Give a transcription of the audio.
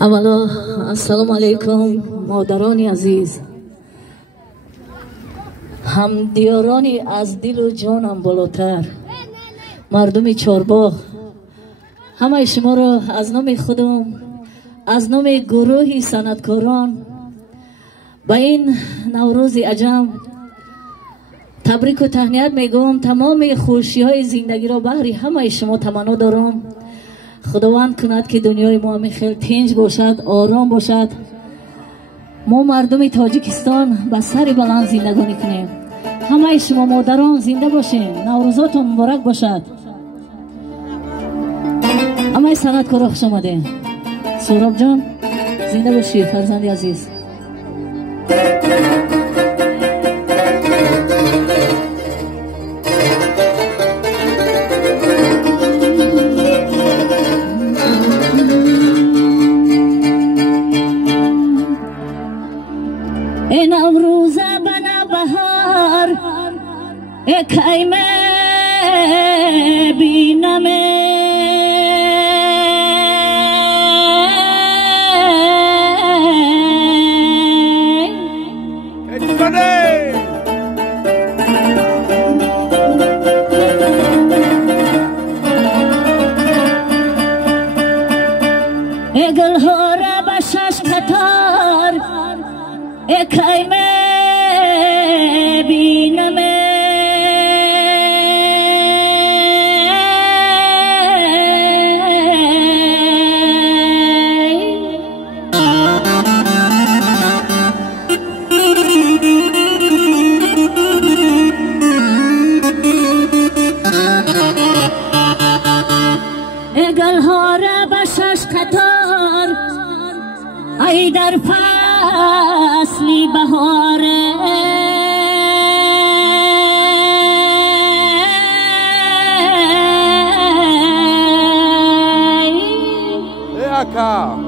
اولا السلام علیکم مادران عزیز، همدیارانی از دل و جانم بالاتر، مردم چارباغ، همه شما را از نام خودم، از نام گروه صنعتکاران به این نوروز عجم تبریک و تهنیت میگم. تمام خوشی های زندگی را بهر همه شما تمنا دارم. خداوند کند که دنیای ما همین خیلی تنج باشد، آرام باشد. ما مردم تاجیکستان به سر بلند زندگانی کنیم. همه شما مادران زنده باشین، نوروزاتون مبارک باشد. همه صنعتکارا خوش آمدین. سهراب جان زنده باشی فرزند عزیز. این نوروز بنا بهار اکای بینم اگل هورا بشش کتار اکای بینم اگل هورا بشش کتار ای در فصلی بهاره اکا